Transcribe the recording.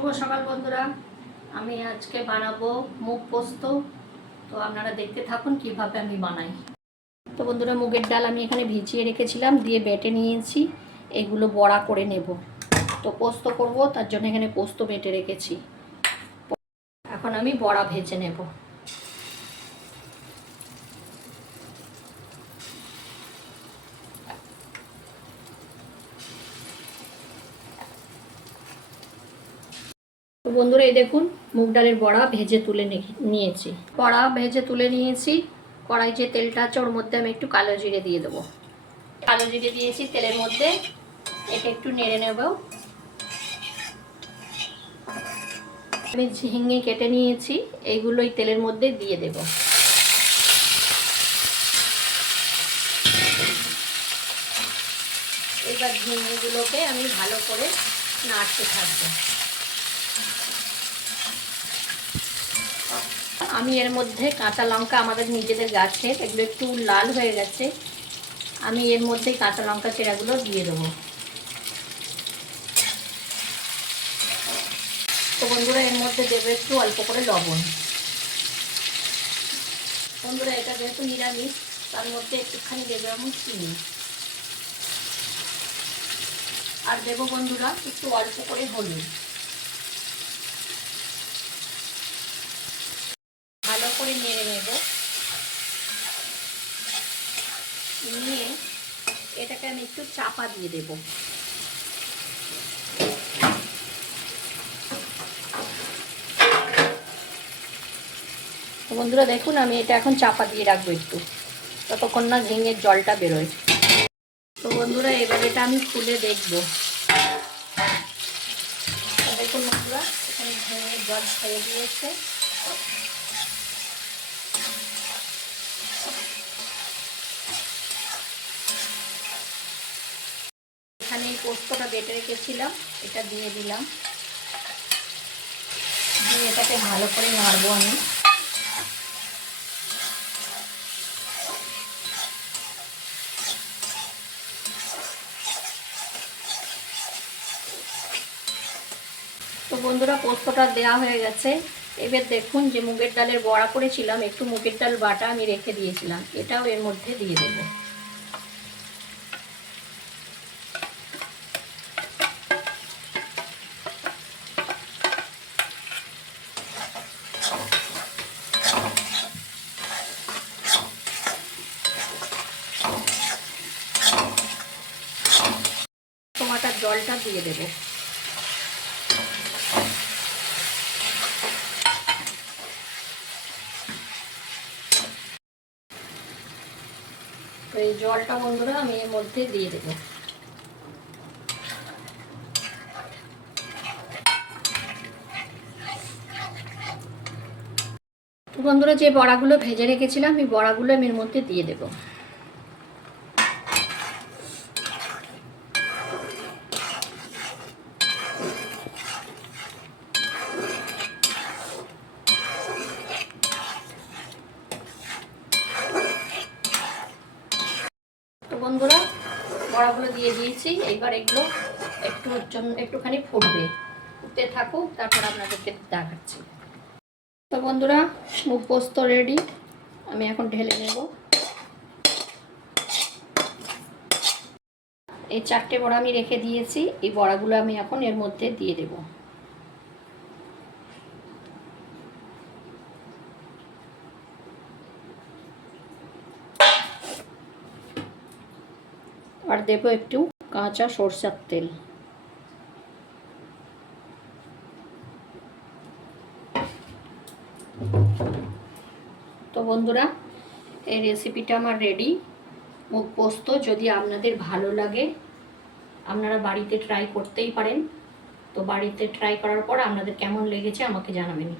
শুভ সকাল বন্ধুরা, আমি আজকে বানাবো মুগ পোস্ত। তো আপনারা দেখতে থাকুন কিভাবে আমি বানাই। তো বন্ধুরা, মুগের ডাল আমি এখানে ভিজিয়ে রেখেছিলাম, দিয়ে বেটে নিয়েছি। এগুলো বড়া করে নেব। তো পোস্ত করব, তার জন্য এখানে পোস্ত বেটে রেখেছি। এখন আমি বড়া ভেজে নেব। তো বন্ধুরা, এই দেখুন মুগ ডালের বড়া ভেজে তুলে নিয়েছি। বড়া ভেজে তুলে নিয়েছি। কড়াই যে তেলটা আছে ওর মধ্যে আমি একটু কালো জিরে দিয়ে দেবো। কালো জিরে দিয়েছি তেলের মধ্যে, এটা একটু নেড়ে নেব। আমি ঝিঙে কেটে নিয়েছি, এইগুলো এই তেলের মধ্যে দিয়ে দেব। এবার ঝিঙেগুলোকে আমি ভালো করে নাড়তে থাকবো। আমি এর মধ্যে কাঁচা লঙ্কা আমাদের নিজেদের গাছের, এগুলো একটু লাল হয়ে গেছে, আমি এর মধ্যে কাঁচা লঙ্কা চেরাগুলো দিয়ে দেবো। তো বন্ধুরা, এর মধ্যে দেবো একটু অল্প করে লবণ। বন্ধুরা, এটা যেহেতু নিরামিষ, তার মধ্যে একটুখানি দেবো আমি চিনি। আর দেবো বন্ধুরা একটু অল্প করে হলুদ। ভালো করে নেড়ে নেব। নিয়ে এটাকে আমি একটু চাপা দিয়ে দেব। তো বন্ধুরা দেখুন, আমি এটা এখন চাপা দিয়ে রাখবো একটু, ততক্ষণ না ঝিঙের জলটা বেরোয়। তো বন্ধুরা, এবার এটা আমি খুলে দেখব। দেখুন বন্ধুরা, এখানে ঝিঙের জল ছেড়ে দিয়েছে। এখানে এই পোস্তটা বেটে রেখেছিলাম, এটা দিয়ে দিলাম। দিয়ে এটাকে ভালো করে নাড়বো আমি। তো বন্ধুরা, পোস্তটা দেওয়া হয়ে গেছে। এবার দেখুন যে মুগের ডালের বড়া করেছিলাম, একটু মুগের ডাল বাটা আমি রেখে দিয়েছিলাম, এটাও এর মধ্যে দিয়ে দেবো। টমাটার জলটা দিয়ে দেবো। তো এই জলটা বন্ধুরা আমি এর মধ্যে দিয়ে দেবো। তো বন্ধুরা, যে বড়াগুলো ভেজে রেখেছিলাম, এই বড়াগুলো আমি এর মধ্যে দিয়ে দেবো। তো বন্ধুরা, বড়াগুলো দিয়ে দিয়েছি। এইবার এগুলো একটুখানি ফুটবে, ফুটতে থাকুক, তারপর আপনাদেরকে দেখাচ্ছি। তো বন্ধুরা, মুগ পোস্ত রেডি, আমি এখন ঢেলে নেব। এই 4টে বড়া আমি রেখে দিয়েছি, এই বড়াগুলো আমি এখন এর মধ্যে দিয়ে দেব। আর দেব একটু কাঁচা সরষের তেল। তো বন্ধুরা, এই রেসিপিটা আমার রেডি, মুগ পোস্ত। যদি আপনাদের ভালো লাগে, আপনারা বাড়িতে ট্রাই করতেই পারেন। তো বাড়িতে ট্রাই করার পর আপনাদের কেমন লেগেছে আমাকে জানাবেন।